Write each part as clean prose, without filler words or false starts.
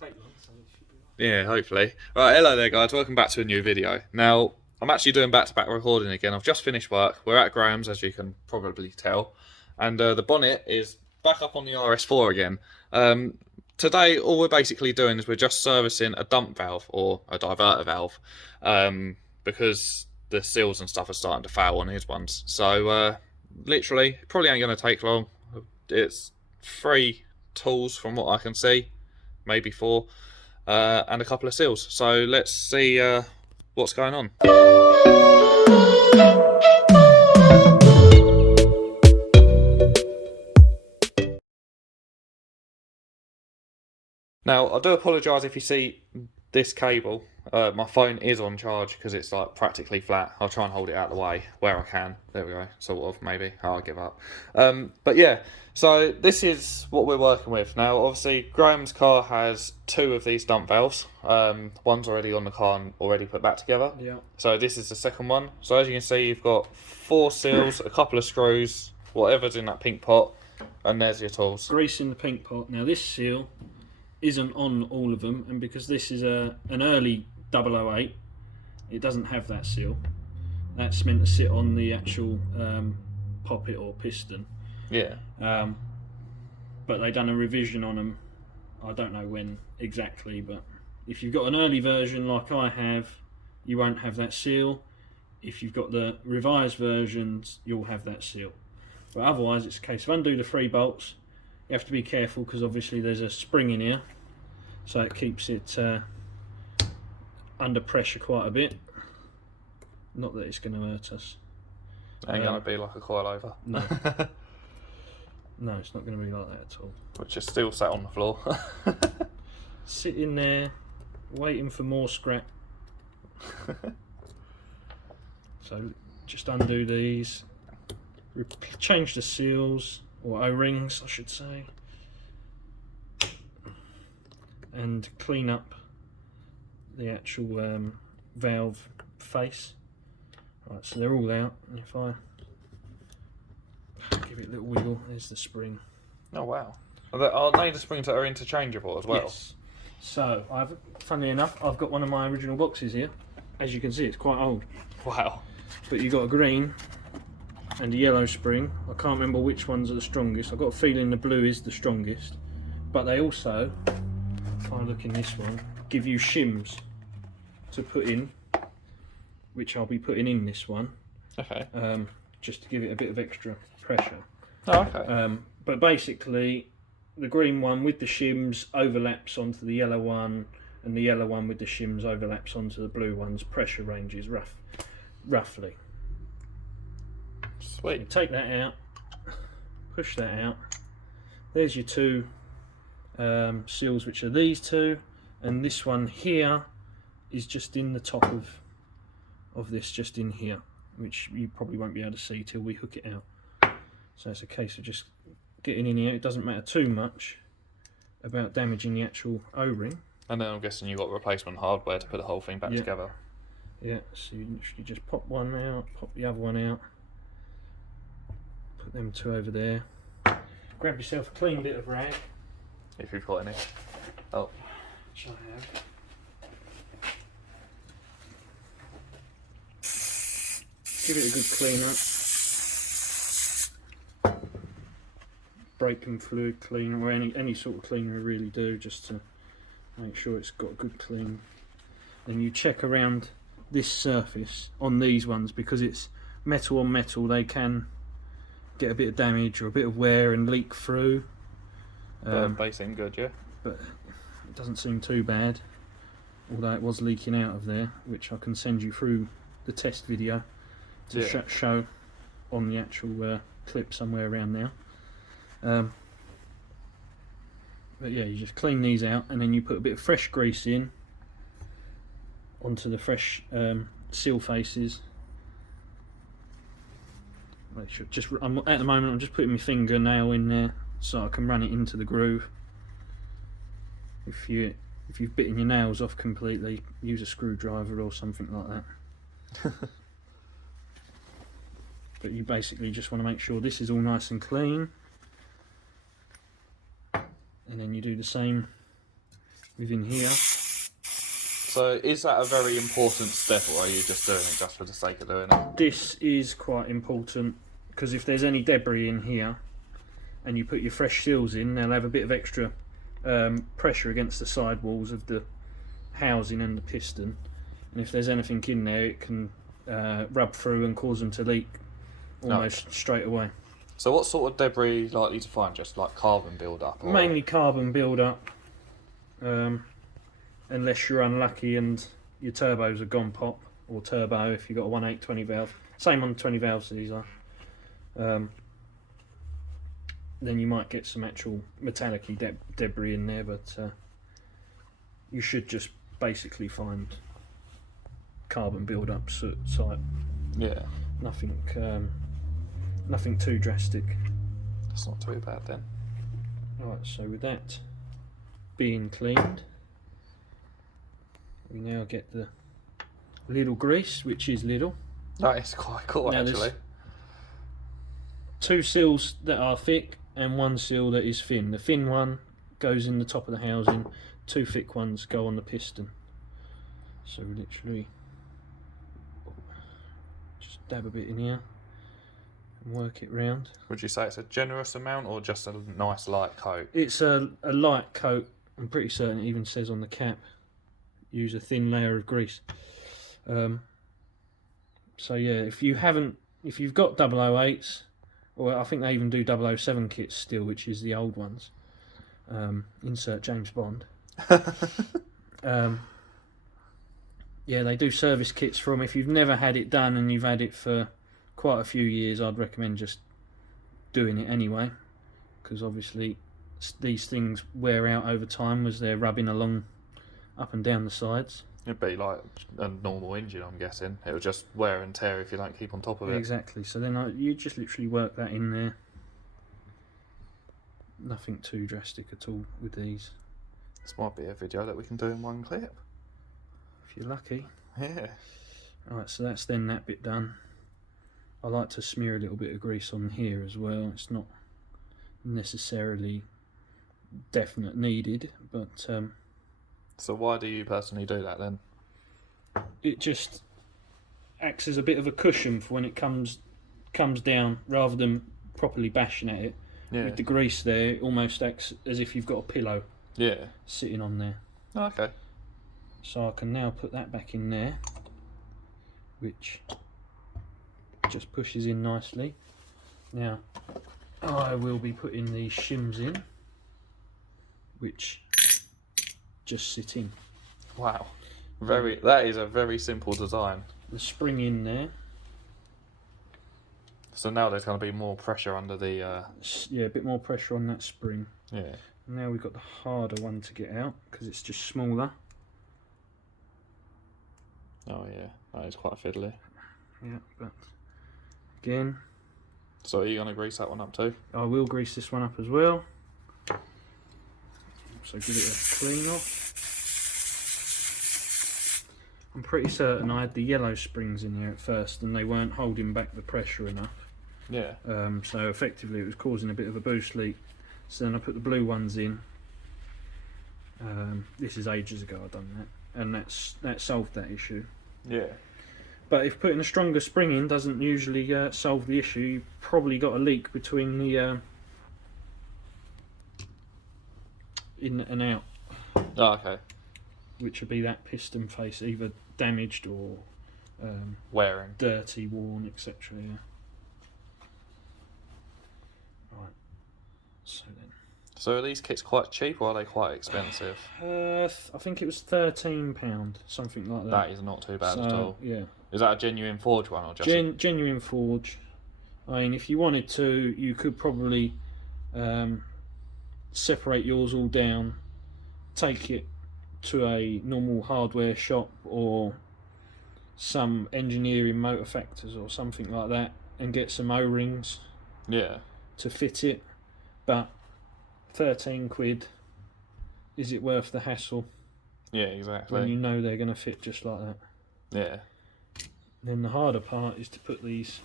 take long, so it should be right. Yeah, hopefully. Right, hello there guys, welcome back to a new video. Now, I'm actually doing back-to-back recording again. I've just finished work. We're at Graham's, as you can probably tell. And the bonnet is back up on the RS4 again. Today, all we're basically doing is we're just servicing a dump valve, or a diverter valve, because the seals and stuff are starting to fail on his ones. So, literally, probably ain't going to take long. It's 3 tools from what I can see, maybe 4. And a couple of seals. So let's see what's going on. Now, I do apologise if you see this cable. My phone is on charge because it's like practically flat. I'll try and hold it out of the way where I can. There we go, sort of, maybe. I'll give up. But yeah, so this is what we're working with. Now, obviously, Graham's car has 2 of these dump valves. One's already on the car and already put back together. Yeah. So this is the second one. So as you can see, you've got 4 seals, a couple of screws, whatever's in that pink pot, and there's your tools. Grease in the pink pot. Now this seal isn't on all of them, and because this is an early 008, it doesn't have that seal. That's meant to sit on the actual poppet or piston. Yeah. But they done a revision on them. I don't know when exactly, but if you've got an early version like I have, you won't have that seal. If you've got the revised versions, you'll have that seal. But otherwise, it's a case of undo the 3 bolts. You have to be careful because obviously there's a spring in here, so it keeps it under pressure quite a bit. Not that it's going to hurt us. Ain't going to be like a coilover. No. No, it's not going to be like that at all. Which is still sat on the floor. Sitting there, waiting for more scrap. So just undo these. Change the seals, or O-rings I should say, and clean up the actual valve face. Right, so they're all out, and if I give it a little wiggle, there's the spring. Oh wow. Are they the springs that are interchangeable as well? Yes. So, funnily enough, I've got one of my original boxes here. As you can see, it's quite old. Wow. But you've got a green and a yellow spring. I can't remember which ones are the strongest. I've got a feeling the blue is the strongest. But they also, if I look in this one, give you shims to put in, which I'll be putting in this one. Okay. Just to give it a bit of extra pressure. Oh, okay. But basically, the green one with the shims overlaps onto the yellow one, and the yellow one with the shims overlaps onto the blue one's pressure ranges, roughly. Sweet. So take that out, push that out. There's your 2 seals, which are these 2, and this one here is just in the top of this, just in here, which you probably won't be able to see till we hook it out. So it's a case of just getting in here. It doesn't matter too much about damaging the actual O-ring. And then I'm guessing you've got replacement hardware to put the whole thing back together. Yeah, so you literally just pop one out, pop the other one out, put them 2 over there. Grab yourself a clean bit of rag. If you've got any. Oh. Which I have. Give it a good clean up. Braking fluid cleaner, or any sort of cleaner will really do, just to make sure it's got a good clean. Then you check around this surface on these ones, because it's metal on metal, they can get a bit of damage or a bit of wear and leak through. They seem good, yeah? But it doesn't seem too bad, although it was leaking out of there, which I can send you through the test video to show on the actual clip somewhere around now. But yeah, you just clean these out, and then you put a bit of fresh grease in onto the fresh seal faces. At the moment I'm just putting my fingernail in there so I can run it into the groove. If you've bitten your nails off completely, use a screwdriver or something like that. But you basically just want to make sure this is all nice and clean, and then you do the same within here. So is that a very important step, or are you just doing it just for the sake of doing it? This is quite important because if there's any debris in here and you put your fresh seals in, they'll have a bit of extra pressure against the side walls of the housing and the piston, and if there's anything in there it can rub through and cause them to leak almost straight away. So what sort of debris are you likely to find? Just like carbon build-up? Or... Mainly carbon build-up, unless you're unlucky and your turbos are gone pop, or turbo if you've got a 1.8 20 valve. Same on the 20 valves these are. Then you might get some actual metallic-y debris in there, but you should just basically find carbon build-up type. Yeah. Nothing too drastic. That's not too bad then. Right, so with that being cleaned, we now get the little grease, which is little. That is quite cool, now, actually. 2 seals that are thick and 1 seal that is thin. The thin one goes in the top of the housing, 2 thick ones go on the piston. So we literally just dab a bit in here and work it round. Would you say it's a generous amount or just a nice light coat? It's a light coat. I'm pretty certain it even says on the cap, use a thin layer of grease. So yeah, if you've got 008s, or I think they even do 007 kits still, which is the old ones. Insert James Bond. Yeah, they do service kits for them. If you've never had it done and you've had it for quite a few years, I'd recommend just doing it anyway, because obviously these things wear out over time as they're rubbing along up and down the sides. It'd be like a normal engine, I'm guessing. It would just wear and tear if you don't keep on top of it. Exactly. So then you just literally work that in there. Nothing too drastic at all with these. This might be a video that we can do in one clip. If you're lucky. Yeah. Alright, so that's then that bit done. I like to smear a little bit of grease on here as well. It's not necessarily definite needed, but so why do you personally do that then? It just acts as a bit of a cushion for when it comes down, rather than properly bashing at it. Yeah. With the grease there, it almost acts as if you've got a pillow sitting on there. Oh, okay. So I can now put that back in there, which just pushes in nicely. Now I will be putting these shims in, which just sit in. Wow. That is a very simple design. The spring in there. So now there's going to be more pressure under the... Yeah, a bit more pressure on that spring. Yeah. Now we've got the harder one to get out, because it's just smaller. Oh yeah, that is quite fiddly. Yeah, but again... So are you going to grease that one up too? I will grease this one up as well. So give it a clean off. I'm pretty certain I had the yellow springs in here at first and they weren't holding back the pressure enough. Yeah. So effectively it was causing a bit of a boost leak. So then I put the blue ones in. This is ages ago I've done that, and that solved that issue. Yeah. But if putting a stronger spring in doesn't usually solve the issue, you've probably got a leak between the in and out. Oh, okay. Which would be that piston face, either damaged or wearing, dirty, worn, etc. Yeah. Right. So then. So are these kits quite cheap or are they quite expensive? I think it was £13, something like that. That is not too bad at all. Yeah. Is that a genuine forge one or just genuine forge? I mean, if you wanted to, you could probably separate yours all down, take it to a normal hardware shop or some engineering motor factors or something like that, and get some O-rings. Yeah. To fit it, but 13 quid, is it worth the hassle? Yeah, exactly. When you know they're going to fit just like that. Yeah. Then the harder part is to put these,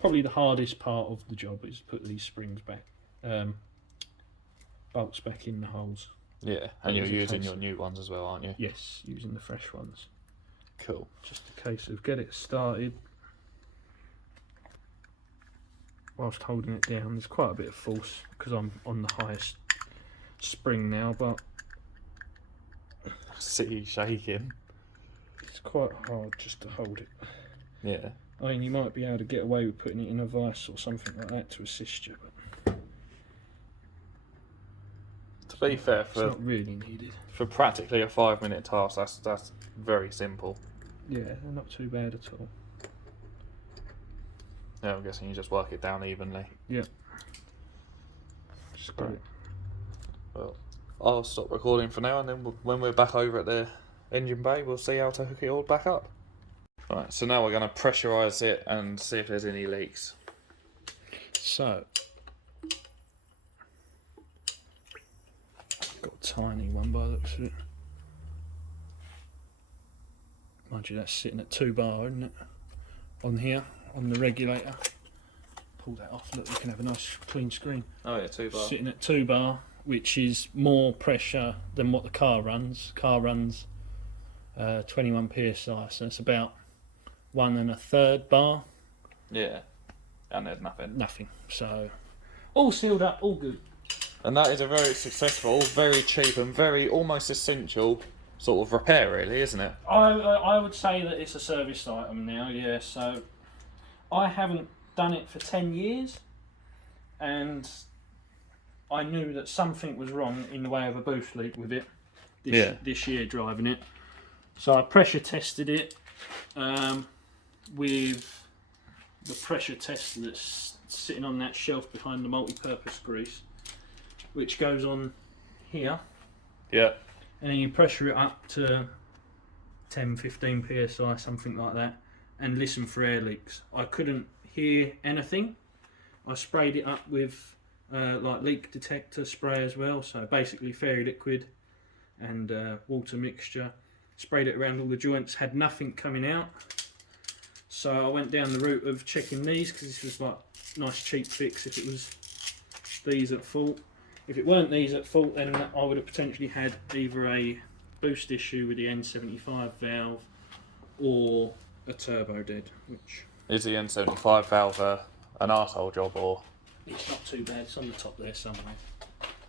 probably the hardest part of the job is to put these springs back, bolts back in the holes. Yeah, and you're using your new ones as well, aren't you? Yes, using the fresh ones. Cool. Just a case of get it started whilst holding it down. There's quite a bit of force because I'm on the highest spring now, but I see you shaking. it's quite hard just to hold it. Yeah. I mean, you might be able to get away with putting it in a vice or something like that to assist you, but To be fair, it's not really needed. for practically a 5-minute task, that's very simple. Yeah, they're not too bad at all. Yeah, I'm guessing you just work it down evenly. Yeah. Just got Right. it. Well, I'll stop recording for now, and then when we're back over at the engine bay, we'll see how to hook it all back up. Right, so now we're going to pressurise it and see if there's any leaks. So, got a tiny one by the looks of it. Mind you, that's sitting at 2 bar, isn't it? On here, on the regulator. Pull that off, look, we can have a nice clean screen. Oh yeah, 2 bar. Sitting at 2 bar, which is more pressure than what the car runs. Car runs 21 psi, so it's about 1 1/3 bar. Yeah, and there's nothing. Nothing. So, all sealed up, all good. And that is a very successful, very cheap, and very almost essential sort of repair, really, isn't it? I would say that it's a service item now, yeah. So I haven't done it for 10 years, and I knew that something was wrong in the way of a boost leak with it this year driving it. So I pressure tested it with the pressure tester that's sitting on that shelf behind the multi-purpose grease, which goes on here. Yeah. And then you pressure it up to 10-15 psi, something like that, and listen for air leaks. I couldn't hear anything. I sprayed it up with like leak detector spray as well, so basically fairy liquid and water mixture. Sprayed it around all the joints, had nothing coming out. So I went down the route of checking these, because this was like a nice cheap fix if it was these at fault. If it weren't these at fault, then I would have potentially had either a boost issue with the N75 valve or a turbo dead, which... Is the N75 valve an arsehole job, or...? It's not too bad, it's on the top there somewhere.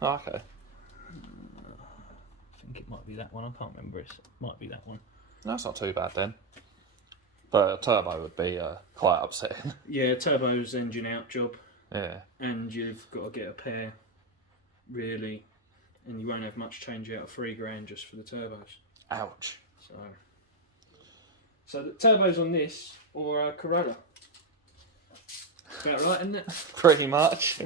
Oh, okay. I think it might be that one, I can't remember, it might be that one. No, that's not too bad then. But a turbo would be quite upsetting. Yeah, turbo's engine out job, Yeah. and you've got to get a pair, really, and you won't have much change out of $3,000 just for the turbos. Ouch. So the turbos on this, or a Corolla. About right, isn't it? Pretty much.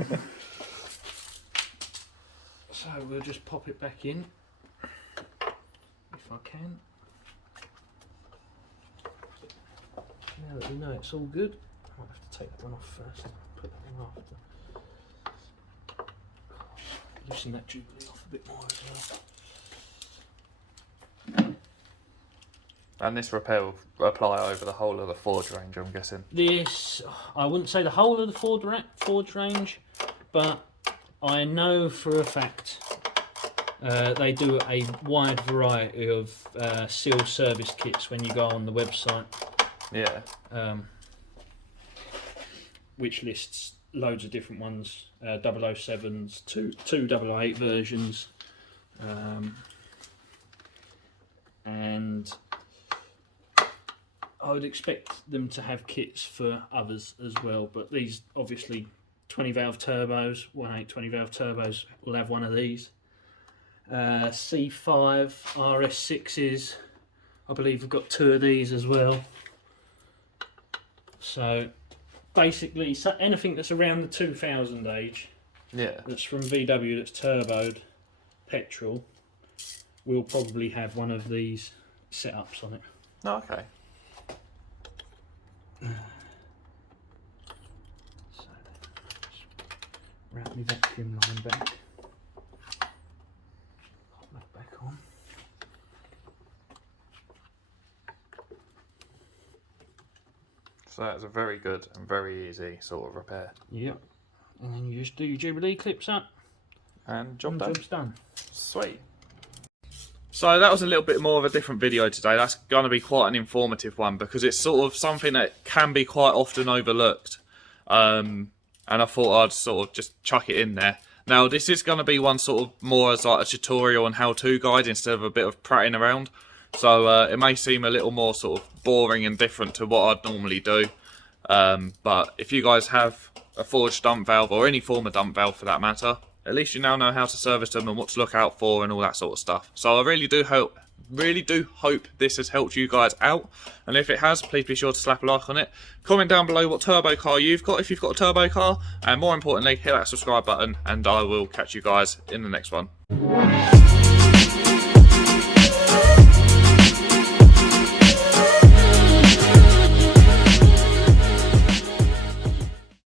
So we'll just pop it back in, if I can. Now that we know it's all good, I might have to take that one off first, put that one after. Loosen that Jubilee off a bit more as well. And this repair will apply over the whole of the Ford range, I'm guessing. This, I wouldn't say the whole of the Ford range, but I know for a fact they do a wide variety of seal service kits when you go on the website. Yeah. Which lists loads of different ones, 007s, two 008 versions, and I would expect them to have kits for others as well, but these obviously 20 valve turbos, 1.8 20 valve turbos will have one of these. C5 RS6s, I believe we've got 2 of these as well. So basically anything that's around the 2000 age, Yeah. that's from VW, that's turboed petrol, will probably have one of these setups on it. Oh, okay. So wrap my vacuum line back. Pop that back on. So that's a very good and very easy sort of repair. Yep. And then you just do your Jubilee clips up And job and done. job's done. Sweet. So that was a little bit more of a different video today. That's going to be quite an informative one because it's sort of something that can be quite often overlooked. And I thought I'd sort of just chuck it in there. Now this is going to be one sort of more as like a tutorial and how-to guide instead of a bit of prattling around. So it may seem a little more sort of boring and different to what I'd normally do. But if you guys have a forged dump valve or any form of dump valve for that matter, at least you now know how to service them and what to look out for and all that sort of stuff. So I really do hope this has helped you guys out. And if it has, please be sure to slap a like on it. Comment down below what turbo car you've got if you've got a turbo car. And more importantly, hit that subscribe button and I will catch you guys in the next one.